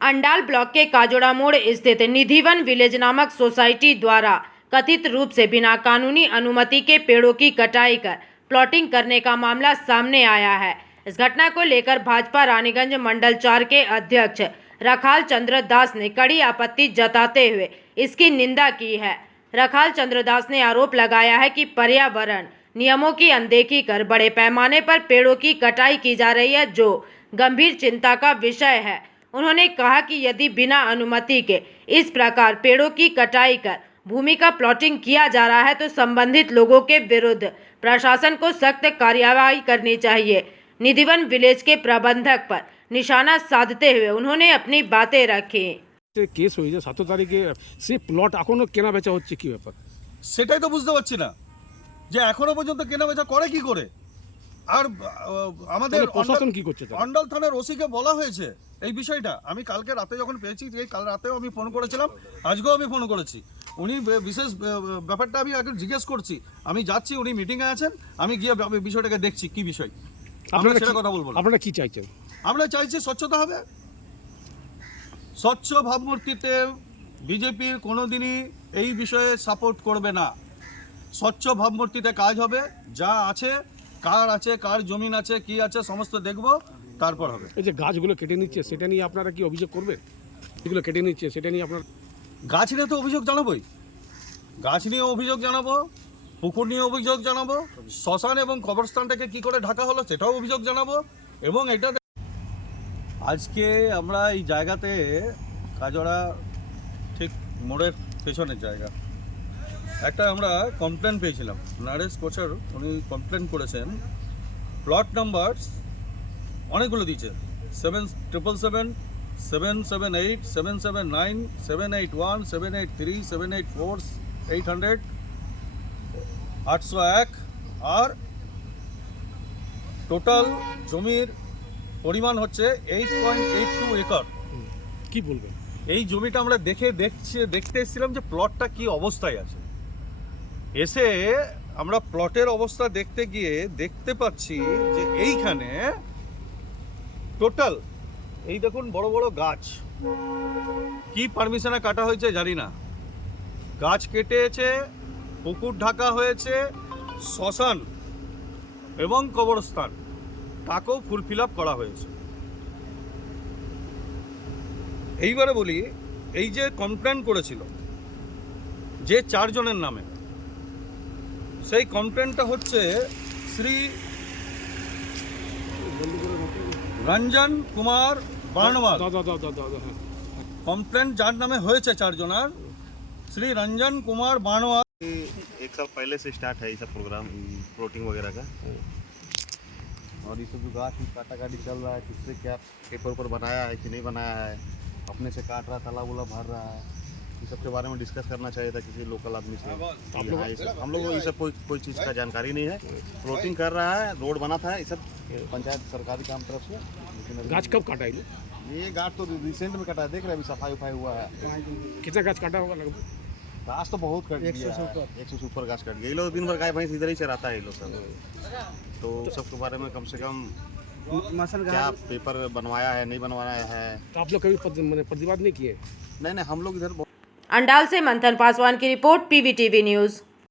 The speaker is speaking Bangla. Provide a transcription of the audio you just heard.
अंडाल ब्लॉक के काजोड़ा मोड़ स्थित निधिवन विलेज नामक सोसाइटी द्वारा कथित रूप से बिना कानूनी अनुमति के पेड़ों की कटाई कर प्लॉटिंग करने का मामला सामने आया है। इस घटना को लेकर भाजपा रानीगंज मंडल 4 के अध्यक्ष रखाल चंद्र दास ने कड़ी आपत्ति जताते हुए इसकी निंदा की है। रखाल चंद्र दास ने आरोप लगाया है कि पर्यावरण नियमों की अनदेखी कर बड़े पैमाने पर पेड़ों की कटाई की जा रही है, जो गंभीर चिंता का विषय है। उन्होंने कहा कि यदि बिना अनुमति के इस प्रकार पेड़ों की कटाई कर भूमि का प्लॉटिंग किया जा रहा है तो संबंधित लोगों के विरुद्ध प्रशासन को सख्त कार्यवाही करनी चाहिए। निधिवन विलेज के प्रबंधक पर निशाना साधते हुए उन्होंने अपनी बातें रखी। কেস হয়েছে 7 তারিখে সেই প্লট এখনো কেনা বেচা হচ্ছে কি ব্যাপার? সেটাই তো বুঝতে পারছি না যে এখনো পর্যন্ত কেনা বেচা করে কি করে। আর আমাদের প্রশাসন কি করছে? অন্ডাল থানার ওসিকে বলা হয়েছে এই বিষয়টা। আমি কালকে রাতে যখন পেয়েছি, কাল রাতেও আমি ফোন করেছিলাম, আজকেও আমি ফোন করেছি। উনি বিশেষ ব্যাপারটা আমি আগে জিজ্ঞেস করছি। আমি যাচ্ছি, উনি মিটিংয়ে আছেন, আমি গিয়ে বিষয়টাকে দেখছি কি বিষয়। আমরা সেটা কথা বলবো। আপনারা কি চাইছেন? আমরা চাইছি স্বচ্ছতা হবে। স্বচ্ছ ভাবমূর্তিতে বিজেপির কোনোদিনই এই বিষয়ে সাপোর্ট করবে না। স্বচ্ছ ভাবমূর্তিতে কাজ হবে, যা আছে, কার জমিন আছে, কি আছে সমস্ত দেখব, তারপর হবে। এই যে গাছগুলো কেটে নিচ্ছে সেটা নিয়ে আপনারা কি অভিযোগ করবেন? এগুলো কেটে নিচ্ছে সেটা নিয়ে আপনার গাছ নিয়ে তো অভিযোগ জানাবোই। গাছ নিয়ে অভিযোগ জানাবো, পুকুর নিয়ে অভিযোগ জানাবো, শ্মশান এবং কবরস্থানটাকে কি করে ঢাকা হলো সেটাও অভিযোগ জানাবো। এবং এটা আজকে আমরা এই জায়গাতে কাজড়া ঠিক মোড়ের পেছনের জায়গা একটা আমরা কমপ্লেন পেয়েছিলাম। নারেশ কোচর উনি কমপ্লেন করেছেন। প্লট নাম্বার অনেকগুলো দিয়েছে, 7777, 778, 779, 781, 783, 784, 800, 801 আর টোটাল জমির পরিমাণ হচ্ছে 8.82 একর। কি বলবেন? এই জমিটা আমরা দেখতে এসেছিলাম যে প্লটটা কি অবস্থায় আছে। এসে আমরা প্লটের অবস্থা দেখতে গিয়ে দেখতে পাচ্ছি যে এইখানে টোটাল এই দেখুন বড় বড় গাছ, কি পারমিশনে কাটা হয়েছে জানি না। গাছ কেটেছে, পুকুর ঢাকা হয়েছে, শ্মশান এবং কবরস্থান তাকেও ফুলফিল আপ করা হয়েছে। এইবারে বলি, এই যে কমপ্লেন করেছিল যে 4 জনের নামে, সেই কমপ্লেনটা হচ্ছে শ্রী রঞ্জন কুমার বার্নওয়াল। কমপ্লেন যার नामे হয়েছে 4 জনের, श्री रंजन कुमार बाणवा। एक साल पहले से स्टार्ट है ये सब प्रोग्राम प्लॉटिंग वगैरह का, और ये सब जो गाछ काटा काटी चल रहा है, किससे क्या पेपर ऊपर बनाया है कि नहीं बनाया है, अपने से काट रहा, तालाब वाला भर रहा है, ये सब के बारे में डिस्कस करना चाहिए था किसी लोकल आदमी से। हम लोग को ये सब कोई चीज़ का जानकारी नहीं है। प्लॉटिंग कर रहा है, रोड बना था, ये सब पंचायत सरकारी काम तरफ से। गाछ कब काटा है? ये गाछ तो रिसेंट में कटा है, देख रहे हैं अभी सफाई उफाई हुआ है। कितना गाछ काटा होगा लगभग? घास तो बहुत कट गया, 100 से ऊपर घास कट गया। ये लोग दिन भर गाय भैंस इधर ही चराता है ये लोग सब। तो सबके बारे में कम से कम क्या पेपर बनवाया है, नहीं बनवाया है। तो आप लोग कभी प्रतिवाद नहीं किए? नहीं, हम लोग इधर। अंडाल से मंथन पासवान की रिपोर्ट, PVTV न्यूज़।